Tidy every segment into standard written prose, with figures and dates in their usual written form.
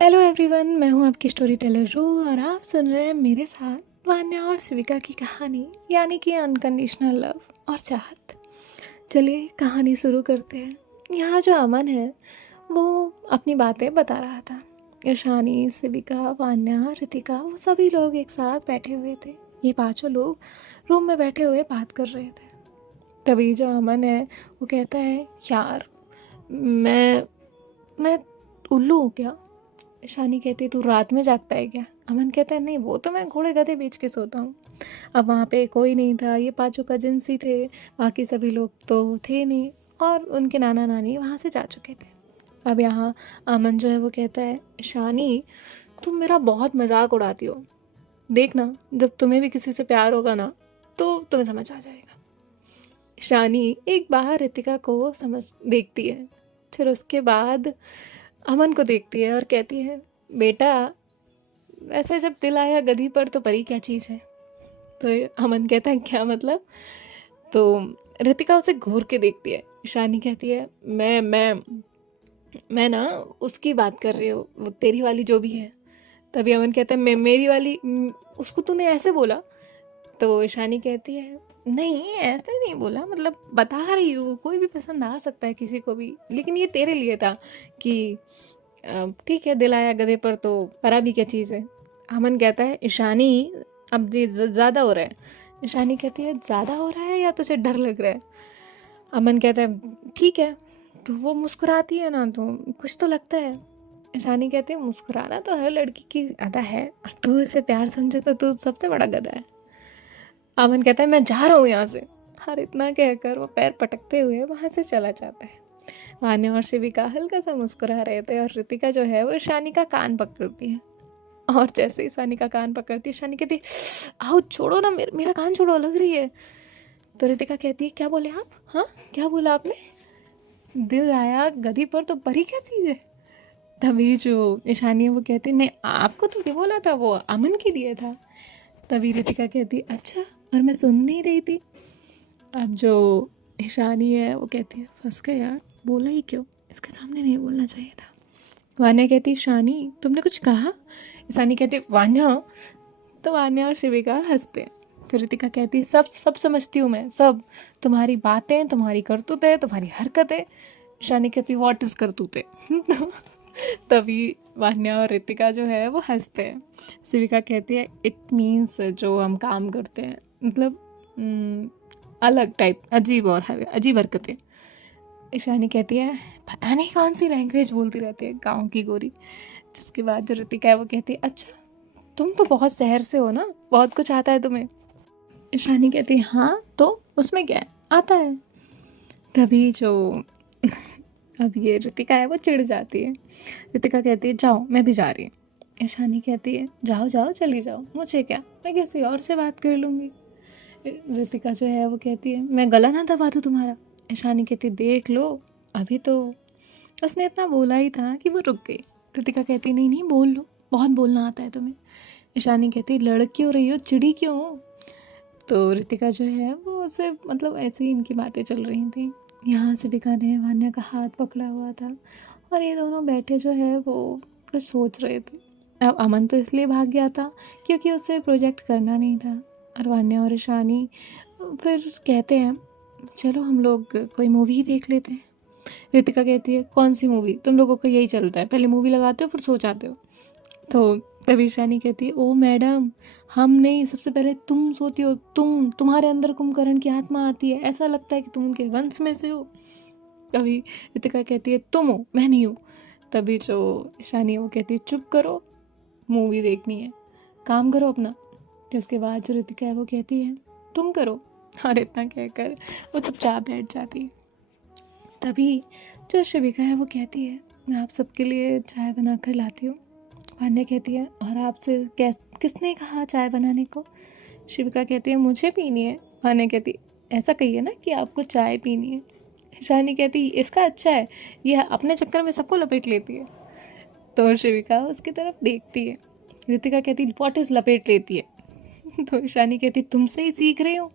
Hello everyone, मैं हूं आपकी स्टोरी टेलर रू और आप सुन रहे हैं मेरे साथ वान्या और सिविका की कहानी, यानी कि अनकंडीशनल लव और चाहत। चलिए कहानी शुरू करते हैं। यहाँ जो अमन है वो अपनी बातें बता रहा था। ईशानी, सिविका, वान्या, रितिका, वो सभी लोग एक साथ बैठे हुए थे। ये पांचों लोग रूम में बैठे हुए बात कर रहे थे। तभी जो अमन है वो कहता है, यार मैं उल्लू हूँ क्या? शानी कहती, तू रात में जागता है क्या? अमन कहता है, नहीं वो तो मैं घोड़े गधे बेच के सोता हूँ। अब वहाँ पे कोई नहीं था, ये पांचों कजिन्स ही थे, बाकी सभी लोग तो थे नहीं और उनके नाना नानी वहाँ से जा चुके थे। अब यहाँ अमन जो है वो कहता है, शानी तुम मेरा बहुत मजाक उड़ाती हो, देखना जब तुम्हें भी किसी से प्यार होगा ना तो तुम्हें समझ आ जाएगा। शानी एक बाहर रितिका को समझ देखती है, फिर उसके बाद अमन को देखती है और कहती है, बेटा वैसे जब दिल आया गधी पर तो परी क्या चीज़ है? तो अमन कहता है, क्या मतलब? तो रितिका उसे घूर के देखती है। शानी कहती है, मैं ना उसकी बात कर रही हूँ, वो तेरी वाली जो भी है। तभी अमन कहता है, मैं मेरी वाली उसको तूने ऐसे बोला? तो शानी कहती है, नहीं ऐसे नहीं बोला, मतलब बता रही हूँ कोई भी पसंद आ सकता है किसी को भी, लेकिन ये तेरे लिए था कि ठीक है, दिल आया गधे पर तो परा भी क्या चीज़ है। अमन कहता है, ईशानी अब ये ज़्यादा हो रहा है। ईशानी कहती है, ज़्यादा हो रहा है या तुझे डर लग रहा है? अमन कहता है, ठीक है, तो वो मुस्कुराती है ना तो कुछ तो लगता है। ईशानी कहती है, मुस्कुराना तो हर लड़की की अदा है और तू इसे प्यार समझे तो तू सबसे बड़ा गधा है। अमन कहता है, मैं जा रहा हूँ यहाँ से। और इतना कहकर वो पैर पटकते हुए वहाँ से चला जाता है। वान्या और शिविका हल्का सा मुस्कुरा रहे थे और रितिका जो है वो शानी का कान पकड़ती है। और जैसे ही शानी का कान पकड़ती है, शानी कहती, आओ छोड़ो ना, मेरा कान छोड़ो, लग रही है। तो रितिका कहती है, क्या बोले आप? हाँ, क्या बोला आपने? दिल आया गधी पर तो परी क्या चीज़ है? तभी जो ईशानी है वो कहती, नहीं आपको तो नहीं बोला था, वो अमन के लिए था। तभी रितिका कहती, अच्छा, और मैं सुन नहीं रही थी। अब जो ईशानी है वो कहती है, फंस गए यार, बोला ही क्यों, इसके सामने नहीं बोलना चाहिए था। वान्या कहती, शानी तुमने कुछ कहा? ईशानी कहती, वान्या। तो वान्या और शिविका हंसते हैं। तो रितिका कहती है, सब सब समझती हूँ मैं, सब, तुम्हारी बातें, तुम्हारी करतूतें, तुम्हारी हरकतें। ईशानी कहती, व्हाट इज करतूतें? तभी वान्या और रितिका जो है वो हंसते हैं। शिविका कहती है, इट मीन्स जो हम काम करते हैं, मतलब अलग टाइप, अजीब और अजीब हरकतें। ईशानी कहती है, पता नहीं कौन सी लैंग्वेज बोलती रहती है गाँव की गोरी। जिसके बाद जो रितिका है वो कहती है, अच्छा तुम तो बहुत शहर से हो ना, बहुत कुछ आता है तुम्हें। ईशानी कहती है, हाँ तो उसमें क्या है, आता है। तभी जो अब ये रितिका है वो चिढ़ जाती है। रितिका कहती है, जाओ मैं भी जा रही हूँ। ईशानी कहती है, जाओ जाओ चली जाओ, मुझे क्या, मैं किसी और से बात कर लूँगी। रितिका जो है वो कहती है, मैं गला ना दबा दूँ तुम्हारा। ईशानी कहती, देख लो, अभी तो उसने इतना बोला ही था कि वो रुक गई। रितिका कहती, नहीं नहीं बोल लो, बहुत बोलना आता है तुम्हें। ईशानी कहती, लड़ क्यों रही हो, चिड़ी क्यों हो? तो रितिका जो है वो उसे, मतलब ऐसे ही इनकी बातें चल रही थी। यहाँ से बिका ने वान्या का हाथ पकड़ा हुआ था और ये दोनों बैठे जो है वो कुछ सोच रहे थे। अब अमन तो इसलिए भाग गया था क्योंकि उसे प्रोजेक्ट करना नहीं था। और वान्या और ईशानी फिर कहते हैं, चलो हम लोग कोई मूवी ही देख लेते हैं। रितिका कहती है, कौन सी मूवी? तुम लोगों का यही चलता है, पहले मूवी लगाते हो फिर सो जाते हो। तो तभी शानी कहती है, ओ मैडम, हम नहीं, सबसे पहले तुम सोती हो, तुम्हारे अंदर कुंभकर्ण की आत्मा आती है, ऐसा लगता है कि तुम उनके वंश में से हो। तभी रितिका कहती है, तुम हो, मैं नहीं हूँ। तभी जो शानी है वो कहती है, चुप करो, मूवी देखनी है, काम करो अपना। जिसके बाद जो रितिका है वो कहती है, तुम करो। और इतना कहकर वो चुपचाप बैठ जाती है। तभी जो शिविका है वो कहती है, मैं आप सबके लिए चाय बना कर लाती हूँ। वान्या कहती है, और आपसे किसने कहा चाय बनाने को? शिविका कहती है, मुझे पीनी है। वान्या कहती, ऐसा कहिए ना कि आपको चाय पीनी है। शानी कहती, इसका अच्छा है, ये अपने चक्कर में सबको लपेट लेती है। तो शिविका उसकी तरफ देखती है। रितिका कहती, व्हाट इज लपेट लेती है? तो शानी कहती, तुमसे ही सीख रही हूँ,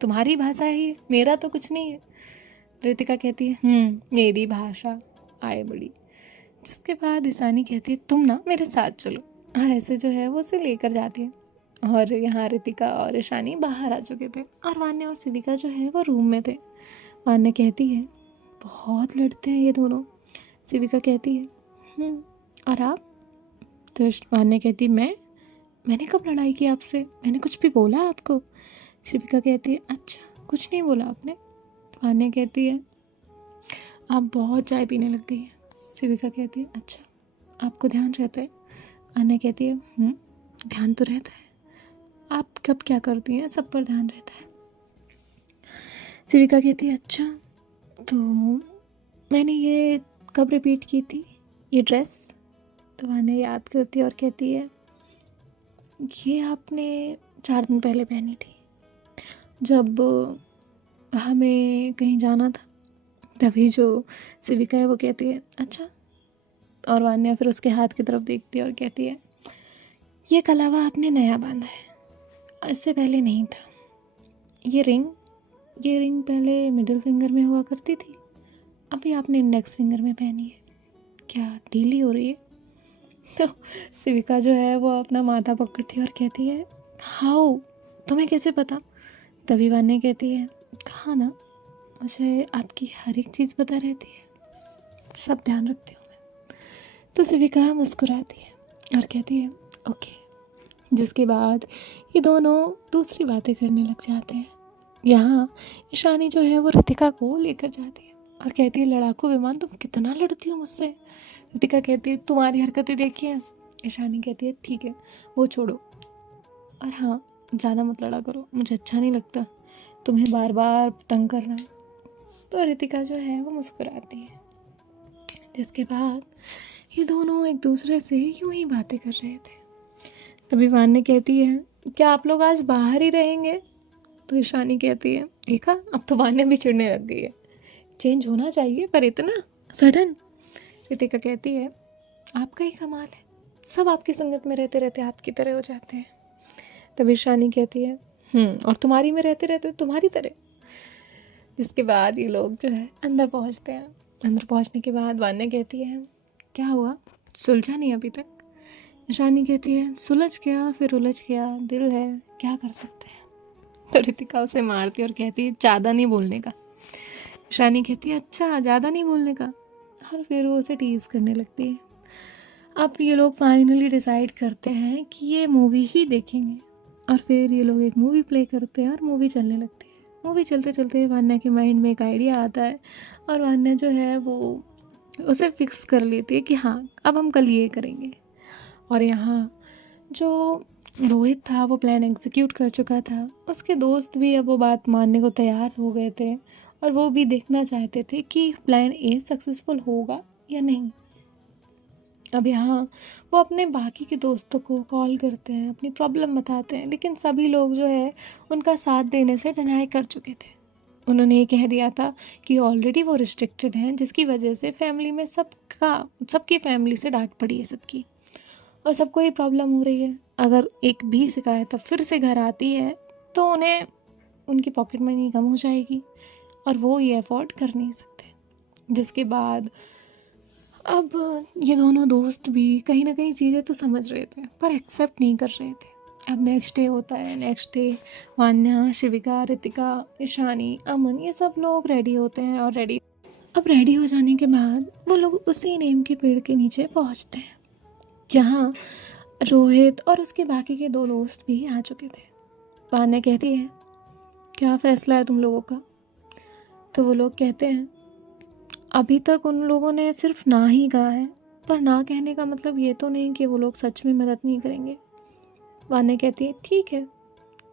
तुम्हारी भाषा है ये, मेरा तो कुछ नहीं है। रितिका कहती है, मेरी भाषा आए बड़ी। जिसके बाद ईशानी कहती है तुम ना मेरे साथ चलो, और ऐसे जो है वो उसे लेकर जाती है। और यहाँ रितिका और ईशानी बाहर आ चुके थे और वान्या और शिविका जो है वो रूम में थे। वान्या कहती है बहुत लड़ते हैं ये दोनों। शिविका कहती है और आप? तो वान्या कहती मैंने कब लड़ाई की आपसे, मैंने कुछ भी बोला आपको? शिविका कहती है अच्छा कुछ नहीं बोला आपने। वान्या कहती है आप बहुत चाय पीने लग गई है। शिविका कहती है अच्छा आपको ध्यान रहता है? वान्या कहती है ध्यान तो रहता है, आप कब क्या करती हैं सब पर ध्यान रहता है। शिविका कहती है अच्छा तो मैंने ये कब रिपीट की थी ये ड्रेस? तो वान्या याद करती है और कहती है ये आपने 4 दिन पहले पहनी थी जब हमें कहीं जाना था। तभी जो शिविका है वो कहती है अच्छा, और वान्या फिर उसके हाथ की तरफ देखती है और कहती है ये कलावा आपने नया बांधा है, इससे पहले नहीं था। ये रिंग पहले मिडिल फिंगर में हुआ करती थी, अभी आपने इंडेक्स फिंगर में पहनी है, क्या ढीली हो रही है? तो शिविका जो है वो अपना माथा पकड़ती है और कहती है हाउ, तुम्हें कैसे पता? तभी वान्या कहती है कहा ना मुझे आपकी हर एक चीज़ पता रहती है, सब ध्यान रखती हूँ मैं। तो शिविका मुस्कुराती है और कहती है ओके। जिसके बाद ये दोनों दूसरी बातें करने लग जाते हैं। यहाँ ईशानी जो है वो रितिका को लेकर जाती है और कहती है लड़ाकू विमान तुम कितना लड़ती हो मुझसे। रितिका कहती है तुम्हारी हरकतें देखी हैं। ईशानी कहती है ठीक है वो छोड़ो, और हाँ ज़्यादा मत लड़ा करो, मुझे अच्छा नहीं लगता तुम्हें बार बार तंग करना है। तो रितिका जो है वो मुस्कुराती है। जिसके बाद ये दोनों एक दूसरे से यूं ही बातें कर रहे थे। तभी वान्या कहती है क्या आप लोग आज बाहर ही रहेंगे? तो ईशानी कहती है देखा अब तो वान्या भी चिढ़ने लग गई है, चेंज होना चाहिए पर इतना सडन। रितिका कहती है आपका ही कमाल है, सब आपकी संगत में रहते रहते आपकी तरह हो जाते हैं। तभी ईशानी कहती है और तुम्हारी में रहते रहते तुम्हारी तरह। जिसके बाद ये लोग जो है अंदर पहुंचते हैं। अंदर पहुंचने के बाद वान्या कहती है क्या हुआ, सुलझा नहीं अभी तक? ईशानी कहती है सुलझ गया फिर उलझ गया, दिल है क्या कर सकते हैं। तो रितिका उसे मारती है और कहती है ज़्यादा नहीं बोलने का। ईशानी कहती है अच्छा ज़्यादा नहीं बोलने का, और फिर वो उसे टीज़ करने लगती है। अब ये लोग फाइनली डिसाइड करते हैं कि ये मूवी ही देखेंगे, और फिर ये लोग एक मूवी प्ले करते हैं और मूवी चलने लगती है। मूवी चलते चलते वान्या के माइंड में एक आइडिया आता है और वान्या जो है वो उसे फिक्स कर लेती है कि हाँ अब हम कल ये करेंगे। और यहाँ जो रोहित था वो प्लान एग्जीक्यूट कर चुका था, उसके दोस्त भी अब वो बात मानने को तैयार हो गए थे और वो भी देखना चाहते थे कि प्लान ए सक्सेसफुल होगा या नहीं। अब यहाँ वो अपने बाकी के दोस्तों को कॉल करते हैं, अपनी प्रॉब्लम बताते हैं, लेकिन सभी लोग जो है उनका साथ देने से डिनाई कर चुके थे। उन्होंने ये कह दिया था कि ऑलरेडी वो रिस्ट्रिक्टेड हैं, जिसकी वजह से फैमिली में सबकी फैमिली से डांट पड़ी है सबकी, और सबको ये प्रॉब्लम हो रही है। अगर एक भी शिकायत अब फिर से घर आती है तो उन्हें उनकी पॉकेट मनी कम हो जाएगी और वो ये अफोर्ड कर नहीं सकते। जिसके बाद अब ये दोनों दोस्त भी कहीं ना कहीं चीज़ें तो समझ रहे थे पर एक्सेप्ट नहीं कर रहे थे। अब नेक्स्ट डे होता है। नेक्स्ट डे वान्या, शिविका, रितिका, ईशानी, अमन ये सब लोग रेडी होते हैं और रेडी हो जाने के बाद वो लोग उसी नीम के पेड़ के नीचे पहुंचते हैं जहाँ रोहित और उसके बाकी के 2 दोस्त भी आ चुके थे। वान्या कहती है क्या फ़ैसला है तुम लोगों का? तो वो लोग कहते हैं अभी तक उन लोगों ने सिर्फ ना ही कहा है, पर ना कहने का मतलब ये तो नहीं कि वो लोग सच में मदद नहीं करेंगे। वान्या कहती है ठीक है,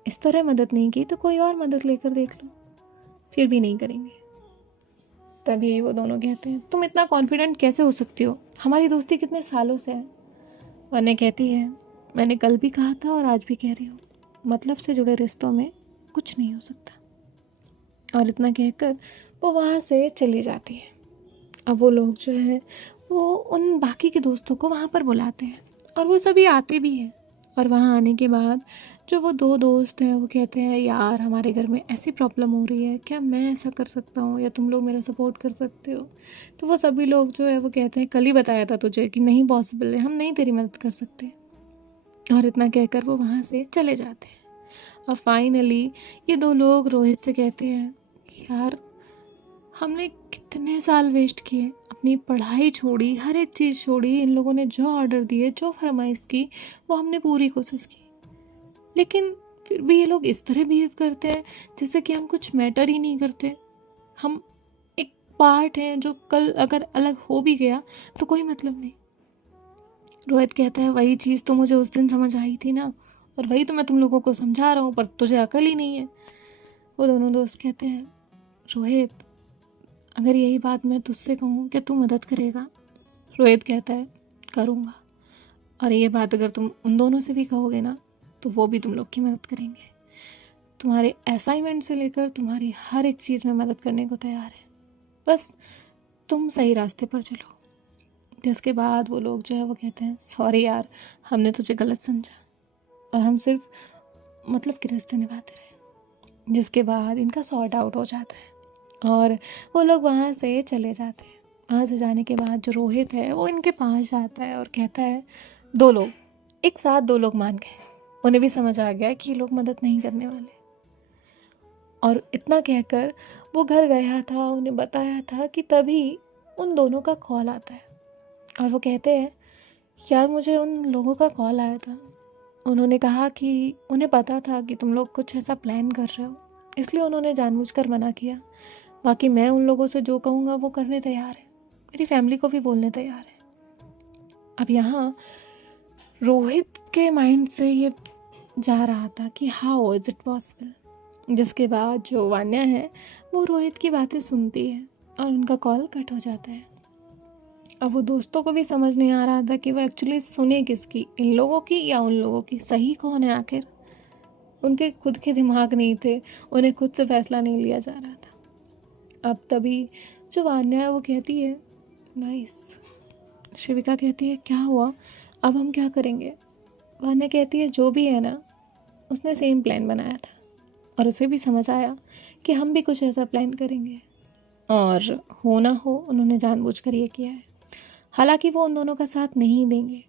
इस तरह मदद नहीं की तो कोई और मदद लेकर देख लो, फिर भी नहीं करेंगे। तभी वो दोनों कहते हैं तुम इतना कॉन्फिडेंट कैसे हो सकती हो, हमारी दोस्ती कितने सालों से है। वान्या कहती है मैंने कल भी कहा था और आज भी कह रही हूँ, मतलब से जुड़े रिश्तों में कुछ नहीं हो सकता। और इतना कहकर वो वहाँ से चली जाती है। अब वो लोग जो है वो उन बाकी के दोस्तों को वहाँ पर बुलाते हैं और वो सभी आते भी हैं। और वहाँ आने के बाद जो वो दो दोस्त हैं वो कहते हैं यार हमारे घर में ऐसी प्रॉब्लम हो रही है, क्या मैं ऐसा कर सकता हूँ या तुम लोग मेरा सपोर्ट कर सकते हो? तो वो सभी लोग जो है वो कहते हैं कल ही बताया था तुझे कि नहीं पॉसिबल है, हम नहीं तेरी मदद कर सकते। और इतना कहकर वो वहाँ से चले जाते हैं। और फाइनली ये दो लोग रोहित से कहते हैं यार हमने कितने साल वेस्ट किए, अपनी पढ़ाई छोड़ी, हर एक चीज़ छोड़ी, इन लोगों ने जो ऑर्डर दिए, जो फरमाइश की वो हमने पूरी कोशिश की, लेकिन फिर भी ये लोग इस तरह बिहेव करते हैं जैसे कि हम कुछ मैटर ही नहीं करते। हम एक पार्ट हैं जो कल अगर अलग हो भी गया तो कोई मतलब नहीं। रोहित कहता है वही चीज़ तो मुझे उस दिन समझ आई थी ना, और वही तो मैं तुम लोगों को समझा रहा हूँ, पर तुझे अकल ही नहीं है। वो दोनों दोस्त कहते हैं रोहित अगर यही बात मैं तुझसे कहूँ क्या तू मदद करेगा? रोहित कहता है करूँगा, और ये बात अगर तुम उन दोनों से भी कहोगे ना तो वो भी तुम लोग की मदद करेंगे। तुम्हारे असाइनमेंट से लेकर तुम्हारी हर एक चीज़ में मदद करने को तैयार है, बस तुम सही रास्ते पर चलो। जिसके बाद वो लोग जो है वो कहते हैं सॉरी यार हमने तुझे गलत समझा, और हम सिर्फ मतलब के रास्ते निभाते रहे। जिसके बाद इनका सॉर्ट आउट हो जाता है और वो लोग वहाँ से चले जाते हैं। वहाँ से जाने के बाद जो रोहित है वो इनके पास जाता है और कहता है दो लोग एक साथ, दो लोग मान गए, उन्हें भी समझ आ गया कि ये लोग मदद नहीं करने वाले। और इतना कहकर वो घर गया था, उन्हें बताया था कि तभी उन दोनों का कॉल आता है और वो कहते हैं यार मुझे उन लोगों का कॉल आया था, उन्होंने कहा कि उन्हें पता था कि तुम लोग कुछ ऐसा प्लान कर रहे हो, इसलिए उन्होंने जानबूझकर मना किया। बाकी मैं उन लोगों से जो कहूँगा वो करने तैयार है, मेरी फैमिली को भी बोलने तैयार है। अब यहाँ रोहित के माइंड से ये जा रहा था कि हाउ इज़ इट पॉसिबल। जिसके बाद जो वान्या है वो रोहित की बातें सुनती है और उनका कॉल कट हो जाता है। अब वो दोस्तों को भी समझ नहीं आ रहा था कि वो एक्चुअली सुने किसकी, इन लोगों की या उन लोगों की, सही कौन है आखिर। उनके खुद के दिमाग नहीं थे, उन्हें खुद से फैसला नहीं लिया जा रहा था। अब तभी जो वान्या है वो कहती है नाइस। शिविका कहती है क्या हुआ, अब हम क्या करेंगे? वान्या कहती है जो भी है ना उसने सेम प्लान बनाया था और उसे भी समझ आया कि हम भी कुछ ऐसा प्लान करेंगे, और हो ना हो उन्होंने जानबूझकर ये किया है। हालांकि वो उन दोनों का साथ नहीं देंगे,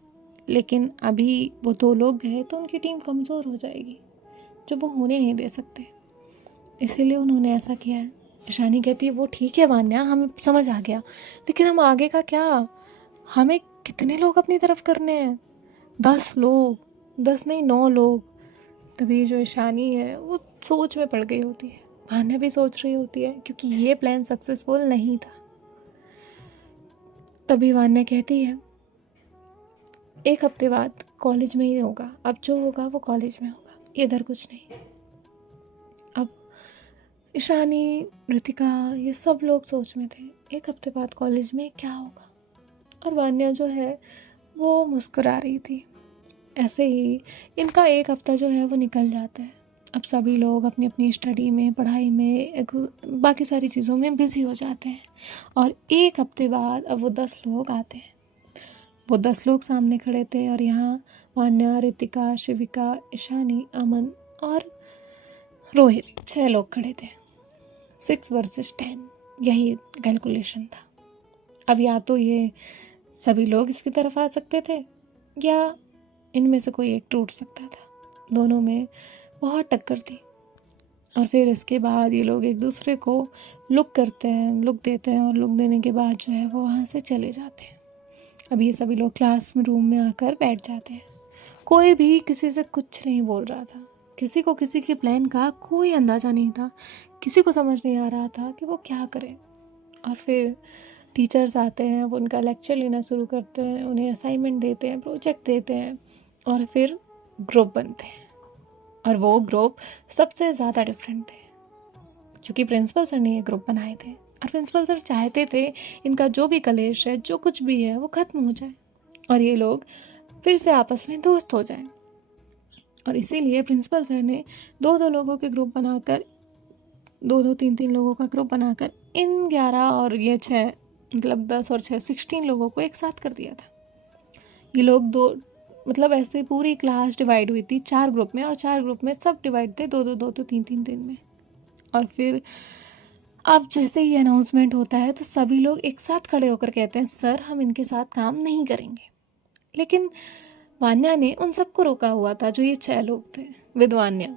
लेकिन अभी वो दो लोग गए तो उनकी टीम कमज़ोर हो जाएगी, जो वो होने नहीं दे सकते, इसीलिए उन्होंने ऐसा किया है। ईशानी कहती है वो ठीक है वान्या, हमें समझ आ गया, लेकिन हम आगे का क्या? हमें कितने लोग अपनी तरफ करने हैं? 10 लोग, 10 नहीं 9 लोग। तभी जो ईशानी है वो सोच में पड़ गई होती है, वान्या भी सोच रही होती है क्योंकि ये प्लान सक्सेसफुल नहीं था। तभी वान्या कहती है एक हफ्ते बाद कॉलेज में ही होगा, अब जो होगा वो कॉलेज में होगा, इधर कुछ नहीं। अब ईशानी, रितिका, ये सब लोग सोच में थे एक हफ्ते बाद कॉलेज में क्या होगा, और वान्या जो है वो मुस्कुरा रही थी। ऐसे ही इनका एक हफ्ता जो है वो निकल जाता है। अब सभी लोग अपनी अपनी स्टडी में, पढ़ाई में, बाकी सारी चीज़ों में बिज़ी हो जाते हैं, और एक हफ्ते बाद अब वो 10 लोग आते हैं। वो 10 लोग सामने खड़े थे और यहाँ वान्या, रितिका, शिविका, ईशानी, अमन और रोहित 6 लोग खड़े थे। 6 वर्सेस 10 यही कैलकुलेशन था। अब या तो ये सभी लोग इसकी तरफ आ सकते थे या इनमें से कोई एक टूट सकता था। दोनों में बहुत टक्कर थी। और फिर इसके बाद ये लोग एक दूसरे को लुक करते हैं, लुक देते हैं, और लुक देने के बाद जो है वो वहाँ से चले जाते हैं। अब ये सभी लोग क्लास में रूम में आकर बैठ जाते हैं। कोई भी किसी से कुछ नहीं बोल रहा था, किसी को किसी के प्लान का कोई अंदाज़ा नहीं था, किसी को समझ नहीं आ रहा था कि वो क्या करें। और फिर टीचर्स आते हैं, वो उनका लेक्चर लेना शुरू करते हैं, उन्हें असाइनमेंट देते हैं, प्रोजेक्ट देते हैं, और फिर ग्रुप बनते हैं। और वो ग्रुप सबसे ज़्यादा डिफरेंट थे क्योंकि प्रिंसिपल सर ने ये ग्रुप बनाए थे, और प्रिंसिपल सर चाहते थे इनका जो भी कलेश है, जो कुछ भी है, वो ख़त्म हो जाए और ये लोग फिर से आपस में दोस्त हो जाएं। और इसीलिए प्रिंसिपल सर ने 2-2 लोगों के ग्रुप बनाकर, 2-2, 3-3 लोगों का ग्रुप बनाकर इन 11 और ये 6, मतलब 10 और 6 16 लोगों को एक साथ कर दिया था। ये लोग मतलब ऐसे पूरी क्लास डिवाइड हुई थी 4 ग्रुप में, और 4 ग्रुप में सब डिवाइड थे 2-2 3-3 दिन में। और फिर अब जैसे ही अनाउंसमेंट होता है तो सभी लोग एक साथ खड़े होकर कहते हैं सर हम इनके साथ काम नहीं करेंगे। लेकिन वान्या ने उन सबको रोका हुआ था, जो ये 6 लोग थे विद वान्या।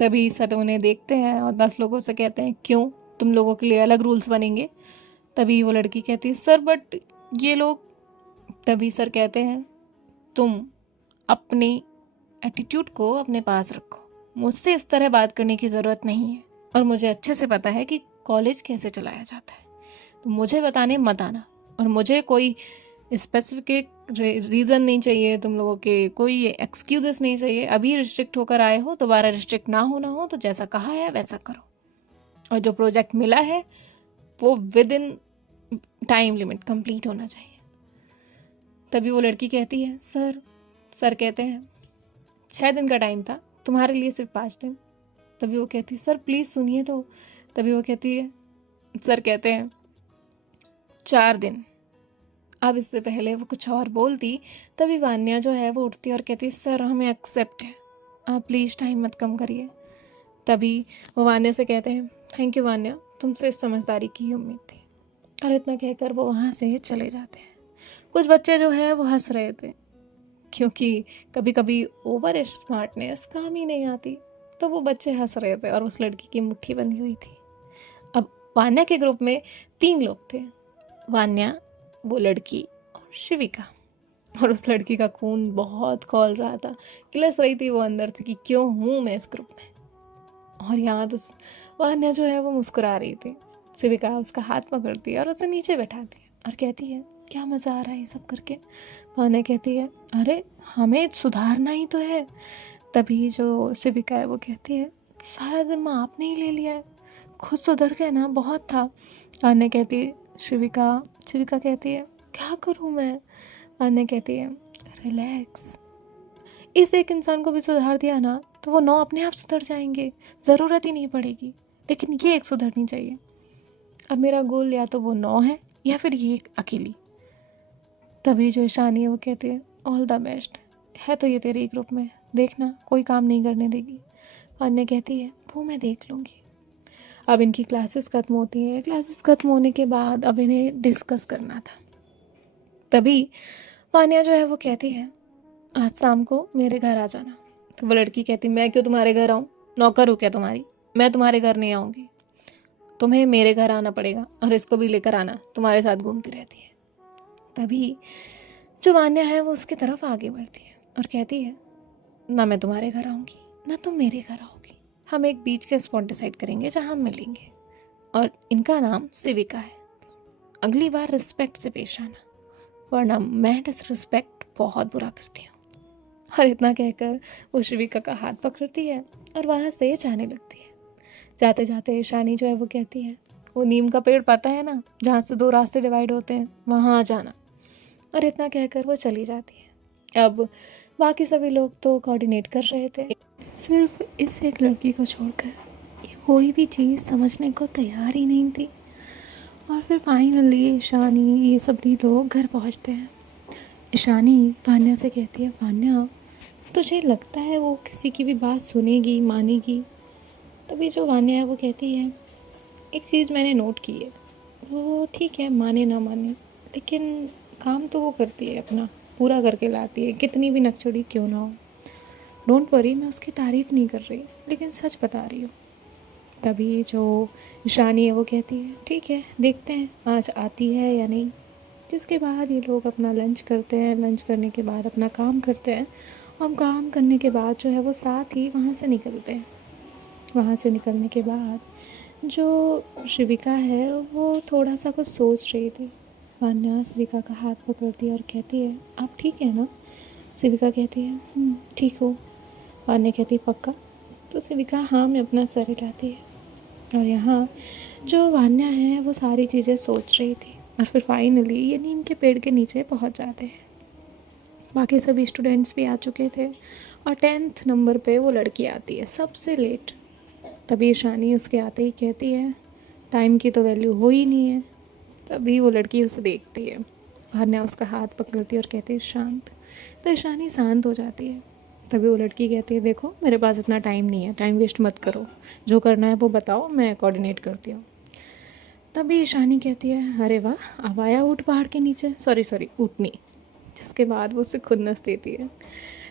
तभी सर उन्हें देखते हैं और 10 लोगों से कहते हैं क्यों, तुम लोगों के लिए अलग रूल्स बनेंगे। तभी वो लड़की कहती है सर बट ये लोग। तभी सर कहते हैं तुम अपनी एटीट्यूड को अपने पास रखो, मुझसे इस तरह बात करने की ज़रूरत नहीं है, और मुझे अच्छे से पता है कि कॉलेज कैसे चलाया जाता है, तो मुझे बताने मत आना। और मुझे कोई स्पेसिफिक रीज़न नहीं चाहिए तुम लोगों के, कोई एक्सक्यूजेस नहीं चाहिए। अभी रिस्ट्रिक्ट होकर आए हो, दोबारा रिस्ट्रिक्ट ना होना हो तो जैसा कहा है वैसा करो, और जो प्रोजेक्ट मिला है वो with in time limit complete होना चाहिए। तभी वो लड़की कहती है सर कहते हैं 6 दिन का टाइम था, तुम्हारे लिए सिर्फ 5 दिन। तभी वो कहती है सर प्लीज़ सुनिए तो। तभी वो कहती है सर कहते हैं 4 दिन। अब इससे पहले वो कुछ और बोलती, तभी वान्या जो है वो उठती और कहती सर हमें एक्सेप्ट है, आप प्लीज़ टाइम मत कम करिए। तभी वो वान्या से कहते हैं थैंक यू वान्या, तुमसे इस समझदारी की उम्मीद थी। और इतना कहकर वो वहाँ से चले जाते हैं। कुछ बच्चे जो है वो हंस रहे थे, क्योंकि कभी कभी ओवर स्मार्टनेस काम ही नहीं आती, तो वो बच्चे हंस रहे थे और उस लड़की की मुट्ठी बंधी हुई थी। अब वान्या के ग्रुप में 3 लोग थे, वान्या, वो लड़की और शिविका। और उस लड़की का खून बहुत खौल रहा था, किलस रही थी वो अंदर से कि क्यों हूँ मैं इस ग्रुप में। और यहाँ तो वान्या जो है वो मुस्कुरा रही थी। शिविका उसका हाथ पकड़ती है और उसे नीचे बैठाती है और कहती है क्या मज़ा आ रहा है ये सब करके। वान्या कहती है अरे हमें सुधारना ही तो है। तभी जो शिविका है वो कहती है सारा जिम्मा आपने ही ले लिया है, खुद सुधर गए ना, बहुत था। वान्या कहती है शिविका कहती है क्या करूँ मैं। वान्या कहती है रिलैक्स, इस एक इंसान को भी सुधार दिया ना तो वो 9 अपने आप सुधर जाएंगे, ज़रूरत ही नहीं पड़ेगी। लेकिन ये एक सुधरनी चाहिए। अब मेरा गोल या तो वो 9 है या फिर ये एक अकेली। तभी जो ईशानी है वो कहती है ऑल द बेस्ट, है तो ये तेरे ही ग्रुप में, देखना कोई काम नहीं करने देगी। वान्या कहती है वो मैं देख लूँगी। अब इनकी क्लासेस ख़त्म होती हैं। क्लासेस ख़त्म होने के बाद अब इन्हें डिस्कस करना था। तभी वान्या जो है वो कहती है आज शाम को मेरे घर आ जाना। तो वो लड़की कहती मैं क्यों तुम्हारे घर आऊँ, नौकर हूँ क्या तुम्हारी, मैं तुम्हारे घर नहीं आऊँगी, तुम्हें मेरे घर आना पड़ेगा और इसको भी लेकर आना, तुम्हारे साथ घूमती रहती है। तभी जो वान्या है वो उसकी तरफ आगे बढ़ती है और कहती है ना मैं तुम्हारे घर आऊँगी ना तुम मेरे घर आओगी, हम एक बीच के स्पॉट डिसाइड करेंगे जहाँ हम मिलेंगे, और इनका नाम शिविका है। अगली बार रिस्पेक्ट से पेश आना, वरना मैं डिसरिस्पेक्ट बहुत बुरा करती हूँ। और इतना कहकर वो शिविका का हाथ पकड़ती है और वहाँ से जाने लगती है। जाते जाते ईशानी जो है वो कहती है वो नीम का पेड़ पता है ना जहाँ से 2 रास्ते डिवाइड होते हैं, वहाँ आ जाना। और इतना कहकर वो चली जाती है। अब बाकी सभी लोग तो कोऑर्डिनेट कर रहे थे, सिर्फ इस एक लड़की को छोड़कर ये कोई भी चीज़ समझने को तैयार ही नहीं थी। और फिर फाइनली ईशानी ये सभी लोग घर पहुँचते हैं। ईशानी वान्या से कहती है वान्या तुझे लगता है वो किसी की भी बात सुनेगी, मानेगी। तभी जो वान्या है वो कहती है एक चीज़ मैंने नोट की है, वो ठीक है माने ना माने, लेकिन काम तो वो करती है, अपना पूरा करके लाती है, कितनी भी नकचड़ी क्यों ना हो। डोंट वरी, मैं उसकी तारीफ़ नहीं कर रही, लेकिन सच बता रही हूँ। तभी जो ईशानी है वो कहती है ठीक है देखते हैं आज आती है या नहीं। जिसके बाद ये लोग अपना लंच करते हैं, लंच करने के बाद अपना काम करते हैं, और काम करने के बाद जो है वो साथ ही वहाँ से निकलते हैं। वहाँ से निकलने के बाद जो शिविका है वो थोड़ा सा कुछ सोच रही थी। वान्या शिविका का हाथ पकड़ती है और कहती है आप ठीक है ना। शिविका कहती है ठीक हो। वान्या कहती है पक्का। तो शिविका हाँ में अपना सर हिलाती है। और यहाँ जो वान्या है वो सारी चीज़ें सोच रही थी, और फिर फाइनली ये नीम के पेड़ के नीचे पहुँच जाते हैं। बाकी सभी स्टूडेंट्स भी आ चुके थे और 10th नंबर पे वो लड़की आती है सबसे लेट। तभी ईशानी उसके आते ही कहती है टाइम की तो वैल्यू हो ही नहीं है। तभी वो लड़की उसे देखती है, वान्या उसका हाथ पकड़ती है और कहती है शांत, तो ईशानी शांत हो जाती है। तभी वो लड़की कहती है, देखो मेरे पास इतना टाइम नहीं है, टाइम वेस्ट मत करो, जो करना है वो बताओ, मैं कोऑर्डिनेट करती हूँ। तभी ईशानी कहती है, अरे वाह, अब आया ऊँट पहाड़ के नीचे, सॉरी ऊँटनी। जिसके बाद वो उसे खुन्नस देती है।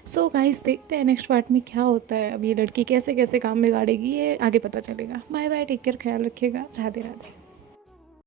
सो गाइस, देखते हैं नेक्स्ट पार्ट में क्या होता है। अब ये लड़की कैसे कैसे काम बिगाड़ेगी, ये आगे पता चलेगा। बाय बाय, टेक केयर, ख्याल रखिएगा, राधे राधे।